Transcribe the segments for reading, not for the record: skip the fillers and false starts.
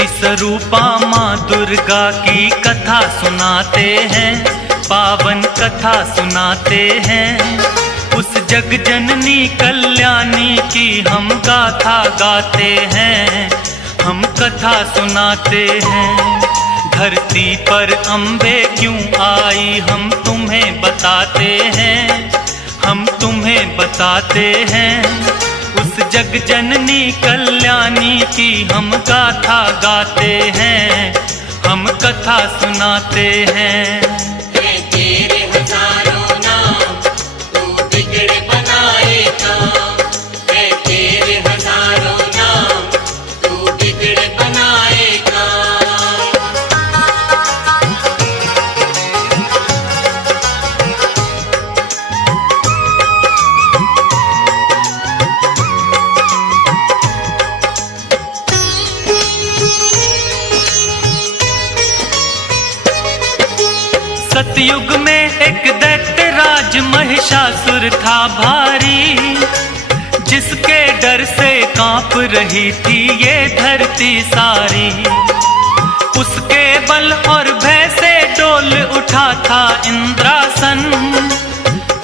शक्ति स्वरूपा माँ दुर्गा की कथा सुनाते हैं, पावन कथा सुनाते हैं। उस जग जननी कल्याणी की हम गाथा गाते हैं, हम कथा सुनाते हैं। धरती पर अम्बे क्यों आई हम तुम्हें बताते हैं, हम तुम्हें बताते हैं। उस जग जननी कल्याणी की हम गाथा गाते हैं, हम कथा सुनाते हैं। तेरे हजारों नाम तू बिगड़ बनाए काम, तेरे हजारों नाम तू बिगड़ बनाए काम। सतयुग में एक दैत्य राज महिषासुर था भारी, जिसके डर से कांप रही थी ये धरती सारी। उसके बल और भय से डोल उठा था इंद्रासन,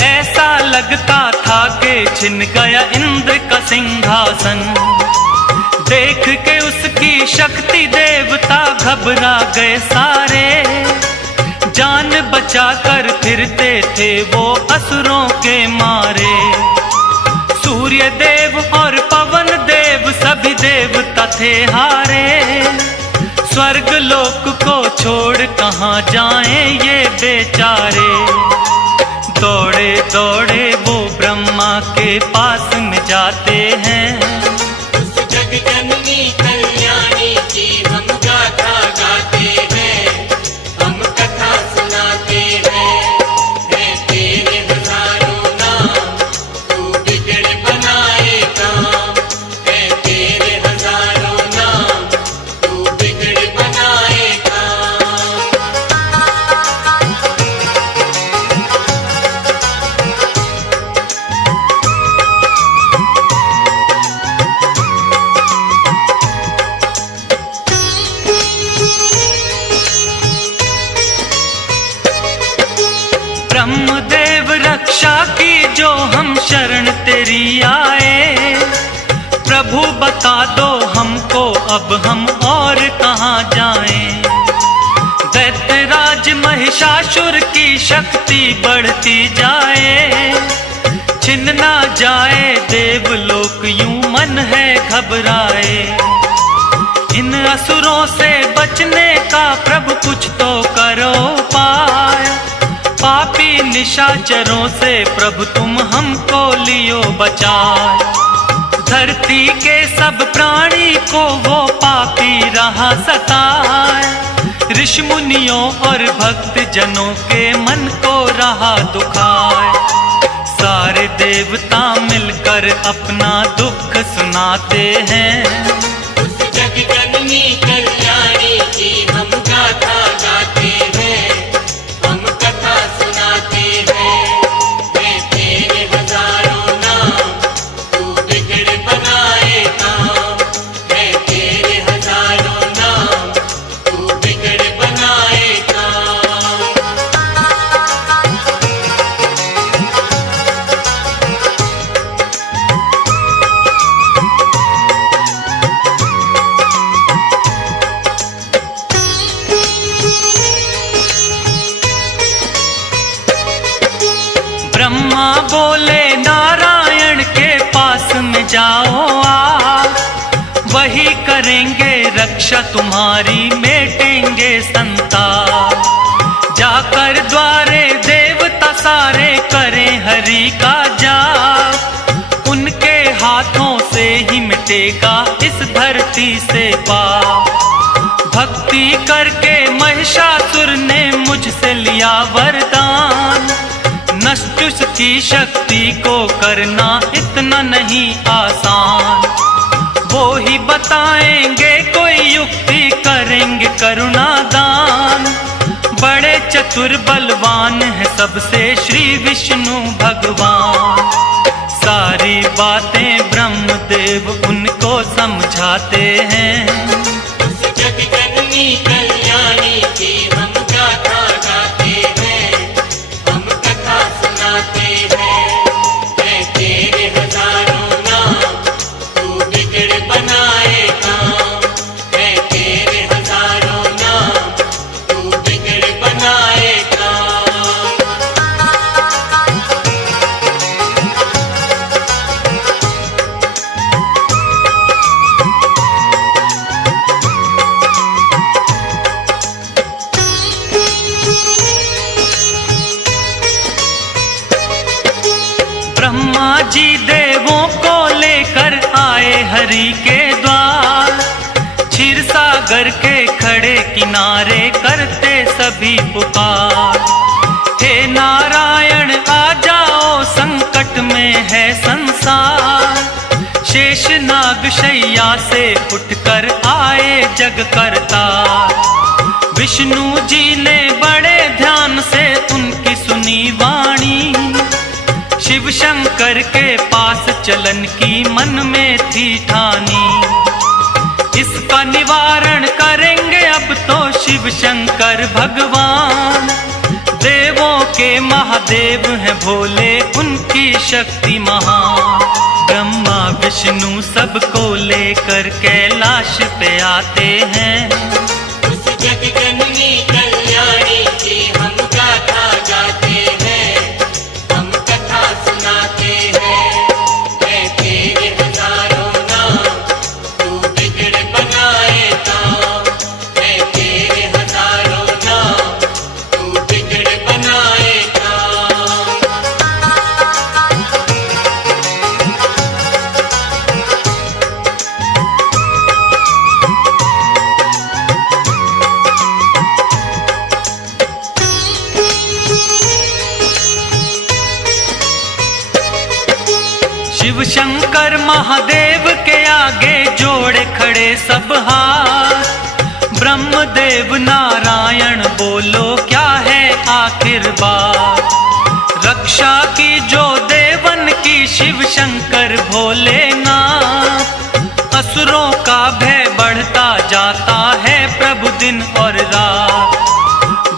ऐसा लगता था कि छिन गया इंद्र का सिंहासन। देख के उसकी शक्ति देवता घबरा गए सारे, जान बचाकर फिरते थे वो असुरों के मारे। सूर्य देव और पवन देव सभी देवता थे हारे, स्वर्ग लोक को छोड़ कहाँ जाएं ये बेचारे। दौड़े दौड़े वो ब्रह्मा के पास में जाते हैं, उस जग जननी कल्याणी की हम गाथा गाते हैं, हम कथा सुनाते हैं। तेरे हजारों नाम तू बिगड़ बनाए काम, तेरे हजारों नाम तू बिगड़ बनाए काम। ब्रह्मदेव रक्षा की जो हम शरण तेरी आए। प्रभु बता दो हमको अब हम और कहाँ जाएं। दैत्यराज महिषासुर की शक्ति बढ़ती जाए, छिन ना जाए देवलोक यूं मन है घबराए। इन असुरों से बचने का प्रभु कुछ तो करो पाए, पापी निशाचरों से प्रभु तुम हमको लियो बचाए। धरती के सब प्राणी को वो पापी रहा सताए, ऋषि मुनियों और भक्त जनों के मन को रहा दुखाए। सारे देवता मिलकर अपना दुख सुनाते हैं, उस जग जननी कल्याणी की हम गाथा गाते हैं, हम कथा सुनाते हैं। तेरे हजारों नाम तू बिगड़ बनाए काम, तेरे हजारों नाम तू बिगड़ बनाए काम। ब्रह्मा बोले नारायण के पास में जाओ आप, वही करेंगे रक्षा तुम्हारी मिटेंगे संताप। जाकर द्वारे देवता सारे करें हरि का जाप, उनके हाथों से ही मिटेगा इस धरती से पाप। भक्ति करके महिषासुर ने मुझसे लिया वरदान, नष्ट की शक्ति को करना इतना नहीं आसान। वो ही बताएंगे कोई युक्ति, करेंगे करुणा दान। बड़े चतुर बलवान है सबसे श्री विष्णु भगवान। सारी बातें ब्रह्मदेव उनको समझाते हैं, उस जग जग जननी कल्याणी की हम गाथा गाते हैं, हम कथा सुनाते हैं। है तेरे हजारों नाम, तू बिगड़ बनाए काम। है तेरे हजारों नाम, तू बिगड़ बनाए काम। ब्रह्मा जी देवों को लेकर आए हरि के द्वार। क्षीर सागर के खड़े किनारे करते सभी पुकार। हे नारायण आ जाओ, संकट में है संसार। शेष नाग शैया से उठकर आए जग करतार। विष्णु जी ने बड़े ध्यान से उनकी सुनी वाणी। शिव शंकर के पास चलन की मन में थी ठानी। इसका निवारण करेंगे अब तो शिव शंकर भगवान। देवों के महादेव हैं भोले, उनकी शक्ति महान। ब्रह्मा विष्णु सबको लेकर कैलाश पे आते हैं। उस जग जननी कल्याणी की हम गाथा गाते हैं, हम कथा सुनाते हैं। है तेरे हजारों नाम, तू बिगड़ बनाए काम। है तेरे हजारों नाम, तू बिगड़ बनाए काम। शिव शंकर महादेव के आगे जोड़े खड़े सब हाथ। ब्रह्मदेव नारायण बोलो क्या है आखिर बात। रक्षा की जो देवन की शिव शंकर भोलेनाथ। असुरों का भय बढ़ता जाता है प्रभु दिन और रात।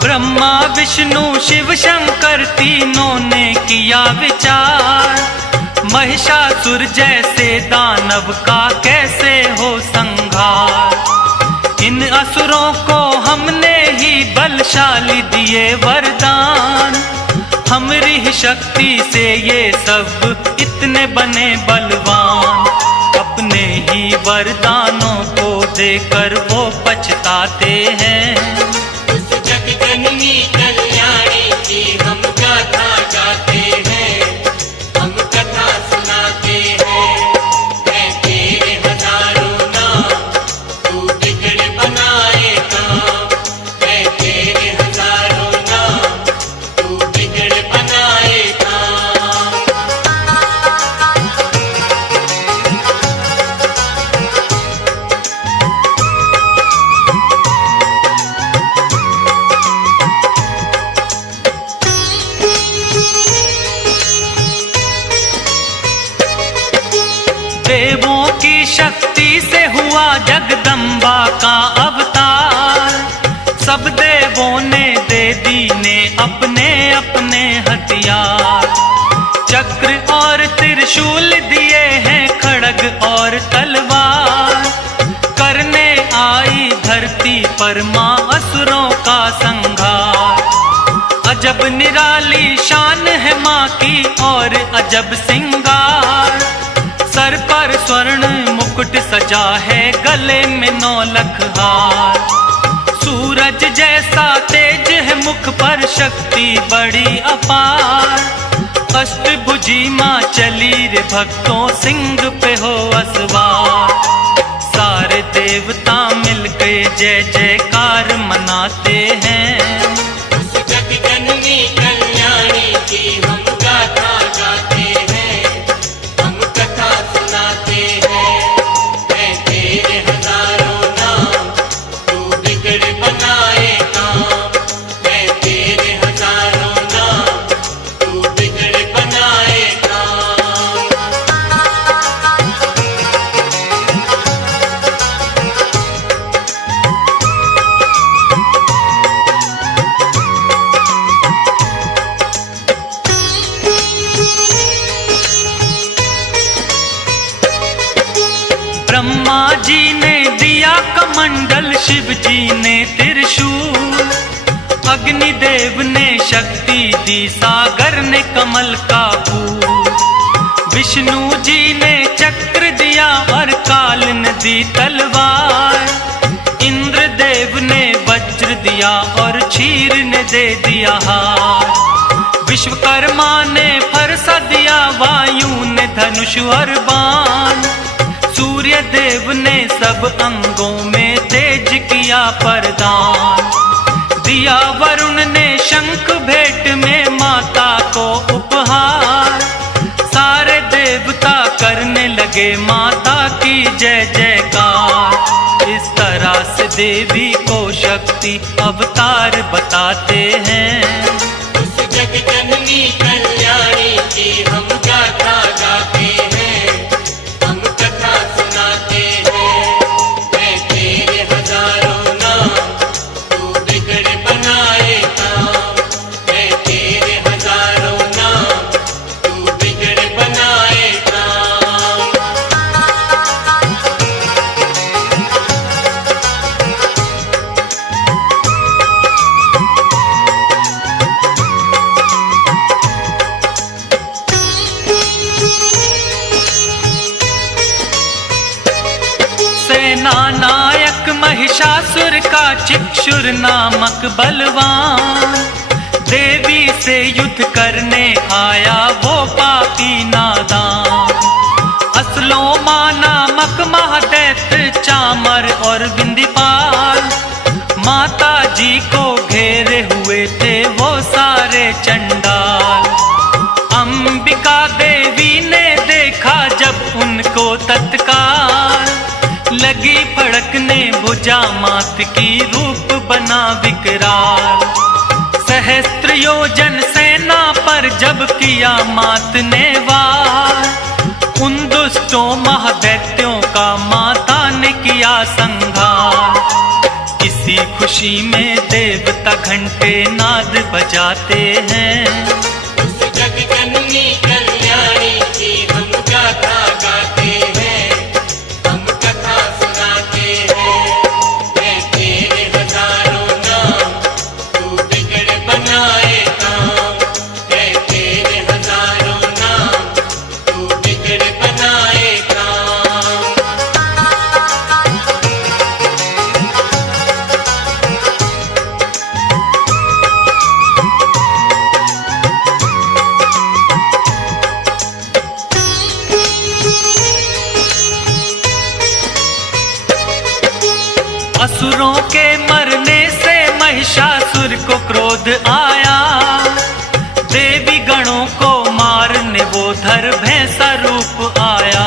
ब्रह्मा विष्णु शिव शंकर तीनों ने किया विचार। महिषासुर जैसे दानव का कैसे हो संहार। इन असुरों को हमने ही बलशाली दिए वरदान। हमारी ही शक्ति से ये सब इतने बने बलवान। अपने ही वरदानों को देकर वो पछताते हैं। उस जग जननी कल्याणी की हम गाथा गाते हैं, हम कथा सुनाते हैं। है तेरे हजारों नाम, तू बिगड़ बनाए काम। है तेरे हजारों नाम, तू बिगड़ बनाए काम। देवों की शक्ति से हुआ जगदम्बा का अवतार। सब देवों ने दे दीने अपने अपने हथियार। चक्र और त्रिशूल दिए हैं, खड़ग और तलवार। करने आई धरती पर मां असुरों का संहार। अजब निराली शान है मां की और अजब सिंगार। सर पर स्वर्ण मुकुट सजा है, गले में 9 लख हार। सूरज जैसा तेज है मुख पर, शक्ति बड़ी अपार। अष्टभुजी मां चली रे भक्तों, सिंह पे हो असवार। सारे देवता मिलके जय जयकार मनाते हैं। उस जग जननी कल्याणी की हम गाथा गाते हैं, हम कथा सुनाते हैं। है तेरे हजारों नाम, तू बिगड़ बनाए काम। है तेरे हजारों नाम, तू बिगड़ बनाए काम। जी ने दिया कमंडल, शिव जी ने त्रिशूल, अग्निदेव ने शक्ति दी, सागर ने कमल का फूल, विष्णु जी ने चक्र दिया और काल ने दी तलवार, इंद्रदेव ने वज्र दिया और क्षीर ने दे दिया हार, विश्वकर्मा ने फरसा दिया, वायु ने धनुष और बाण, सूर्य देव ने सब अंगों में तेज किया प्रदान, दिया वरुण ने शंख भेंट में माता को उपहार, सारे देवता करने लगे माता की जय जयकार। इस तरह से देवी को शक्ति अवतार बताते हैं। उस जग जननी कल्याणी की हम गाथा गाते हैं, हम कथा सुनाते हैं। मैं तेरे हजारों नाम, तू बिगड़ बनाए काम। मैं तेरे हजारों नाम, तू बिगड़ बनाए काम। सेना नायक महिषासुर का चिक्षुर नामक बलवान, देवी से युद्ध करने आया वो पापी नादान, असलोमा नामक महादैत्य चामर और बिंदीपाल, माता जी को घेरे हुए थे वो सारे चंडाल, अंबिका देवी ने देखा जब उनको तत्काल, लगी फड़कने भुजा मात की, रूप बना विकराल, सहस्त्र योजन सेना पर जब किया मात ने वार, उन दुष्टों महादैत्यों का माता ने किया संहार। इसी खुशी में देवता घंटे नाद बजाते हैं। उस जग जननी कल्याणी की हम गाथा गाते हैं, हम कथा सुनाते हैं। मैं तेरे हजारों नाम, तू बिगड़ बनाए काम। मैं तेरे हजारों नाम, तू बिगड़ बनाए काम। असुरों के मरने से महिषासुर को क्रोध आया, देवी गणों को मारने वो धर भैंसा रूप आया,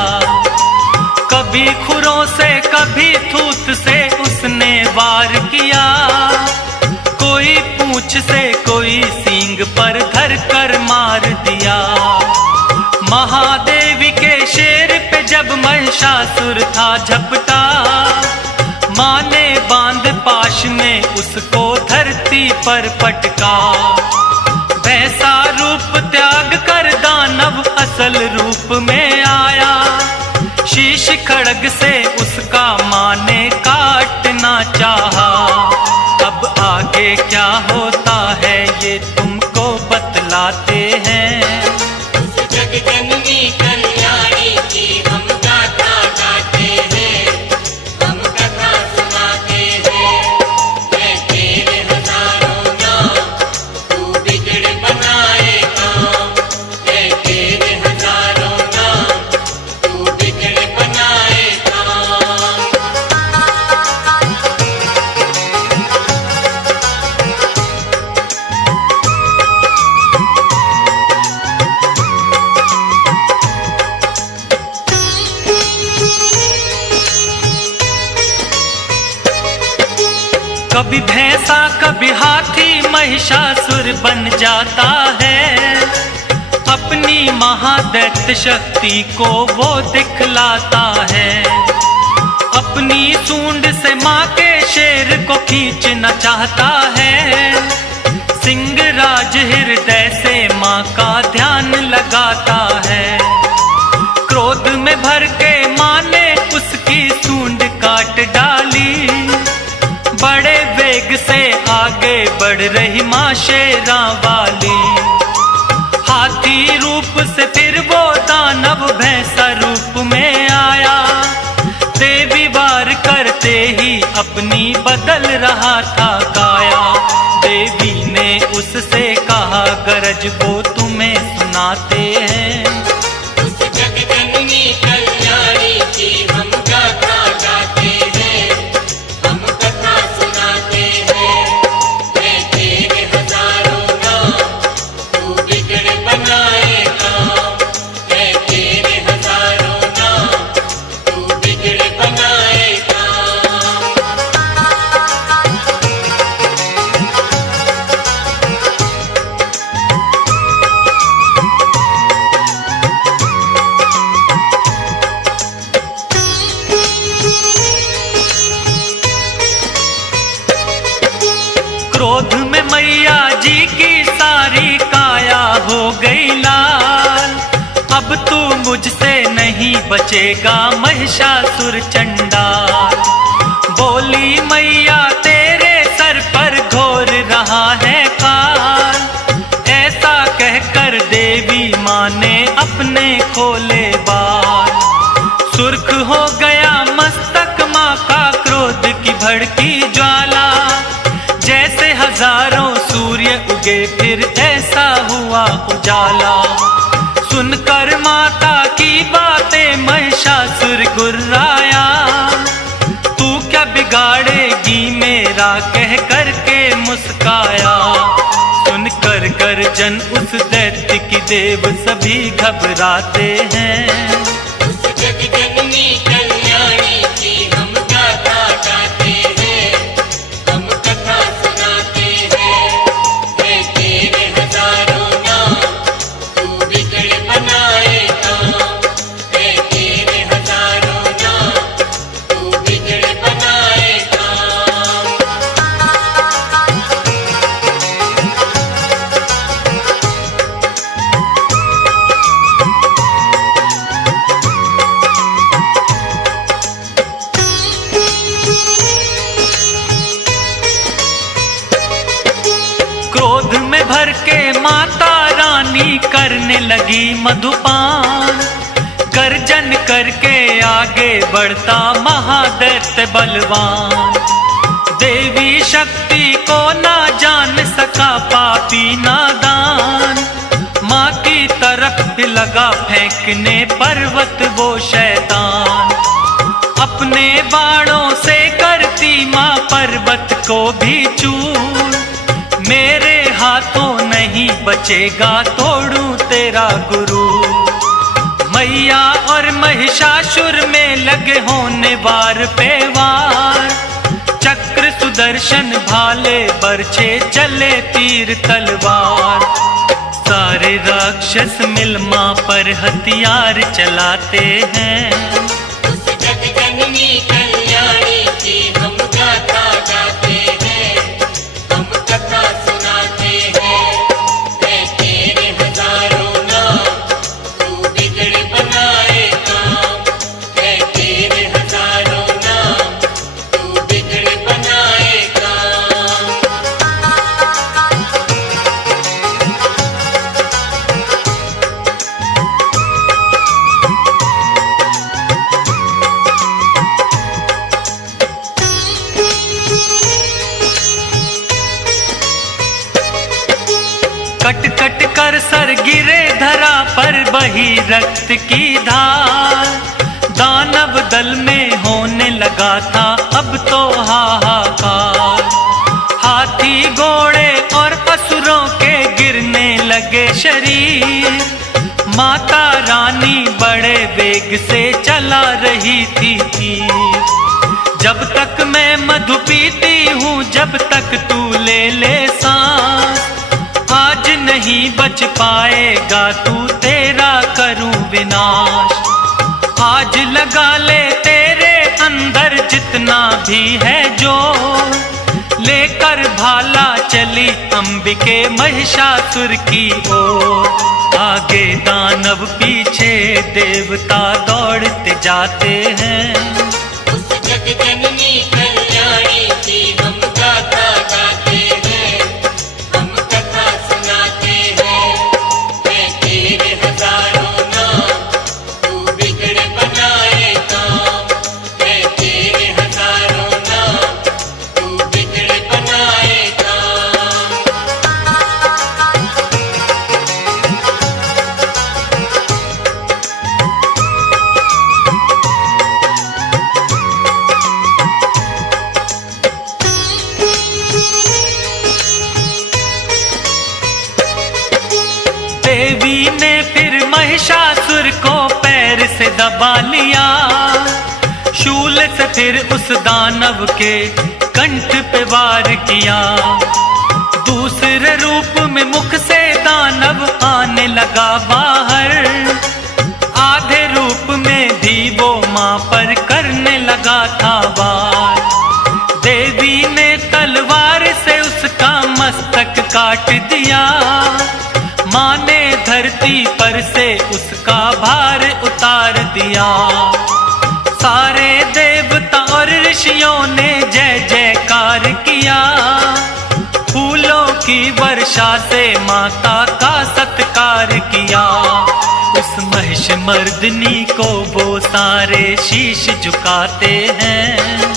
कभी खुरों से कभी थूत से उसने वार किया, कोई पूंछ से कोई सींग पर धर कर मार दिया, महादेवी के शेर पे जब महिषासुर था झपटा, माँ ने बांध पाश में उसको धरती पर पटका, वैसा रूप त्याग कर दानव असल रूप में आया, शीश खड़ग से उसका माँ ने काटना चाहा, अब आगे क्या होता है ये तुमको बतलाते हैं। उस जग जननी कल्याणी की हम गाथा गाते हैं, हम कथा सुनाते हैं। मैं तेरे हजारों नाम, तू बिगड़ बनाए काम। मैं तेरे हजारों नाम, तू बिगड़ बनाए काम। कभी भैंसा कभी हाथी महिषासुर बन जाता है, अपनी महादैत्य शक्ति को वो दिखलाता है, अपनी सूंड से माँ के शेर को खींचना चाहता है, सिंहराज हृदय से माँ का ध्यान लगाता है, क्रोध में भर के माँ ने उसकी सूंड काट डाली। बड़े वेग से आगे बढ़ रही माँ शेरा वाली। हाथी रूप से फिर वो दानव भैंसा रूप में आया। देवी वार करते ही अपनी बदल रहा था काया। देवी ने उससे कहा गरज वो तुम्हें सुनाते हैं। उस जगजननी कल्याणी की हम गाथा गाते हैं, हम कथा सुनाते हैं। मैं तेरे हजारों नाम, तू बिगड़ बनाए काम। मैं तेरे हजारों नाम, तू बिगड़ बनाए काम। क्रोध में मैया जी की सारी काया हो गई लाल। अब तू मुझसे नहीं बचेगा महिषासुर चंडाल। बोली मैया तेरे सर पर घोर रहा है काल। ऐसा कहकर देवी माँ ने अपने खोले बाल। सुर्ख हो गया मस्तक माँ का क्रोध की भड़की ज्वाला। जैसे हजारों सूर्य उगे फिर ऐसा हुआ उजाला। सुनकर माता की बातें महिषासुर गुर्राया। तू क्या बिगाड़ेगी मेरा कह कर के मुस्काया। सुनकर गर्जन उस दैत्य की देव सभी घबराते हैं। उस जगजननी कल्याणी की हम गाथा गाते हैं, हम कथा सुनाते हैं। मैं तेरे हजारों नाम, तू बिगड़ बनाए काम। मैं तेरे हजारों नाम, तू बिगड़ बनाए काम। क्रोध में भर के माता रानी करने लगी मधुपान। गर्जन करके आगे बढ़ता महादैत्य बलवान। देवी शक्ति को ना जान सका पापी नादान। माँ की तरफ लगा फेंकने पर्वत वो शैतान। अपने बाणों से करती माँ पर्वत को भी चूर। मेरे हाथों नहीं बचेगा तोड़ूं तेरा गुरु। मैया और महिषासुर में लगे होने वार पे वार। चक्र सुदर्शन भाले बरछे चले तीर तलवार। सारे राक्षस मिल माँ पर हथियार चलाते हैं। उस जगजननी कल्याणी की हम गाथा गाते हैं, हम कथा सुनाते हैं। मैं तेरे हजारों नाम, तू बिगड़ बनाए काम। मैं तेरे हजारों नाम, तू बिगड़ बनाए काम। कट कट कर सर गिरे धरा पर बही रक्त की धार। दानव दल में होने लगा था अब तो हाहाकार। हाथी घोड़े और असुरों के गिरने लगे शरीर। माता रानी बड़े वेग से चला रही थी तीर। जब तक मैं मधु पीती हूँ जब तक तू ले ले सांस। आज नहीं बच पाएगा तू तेरा करूं विनाश। आज लगा ले तेरे अंदर जितना भी है जो। लेकर भाला चली अंबिके महिषासुर की ओर। आगे दानव पीछे देवता दौड़ते जाते हैं। उस जगजननी असुर को पैर से दबा लिया, शूल से फिर उस दानव के कंठ पे वार किया। दूसरे रूप में मुख से दानव आने लगा बाहर, आधे रूप में भी वो मां पर करने लगा था वार। देवी ने तलवार से उसका मस्तक काट दिया, मां ने धरती पर से उसका भार उतार दिया। सारे देवता और ऋषियों ने जय जयकार किया, फूलों की वर्षा से माता का सत्कार किया। उस महिष मर्दनी को वो सारे शीश झुकाते हैं,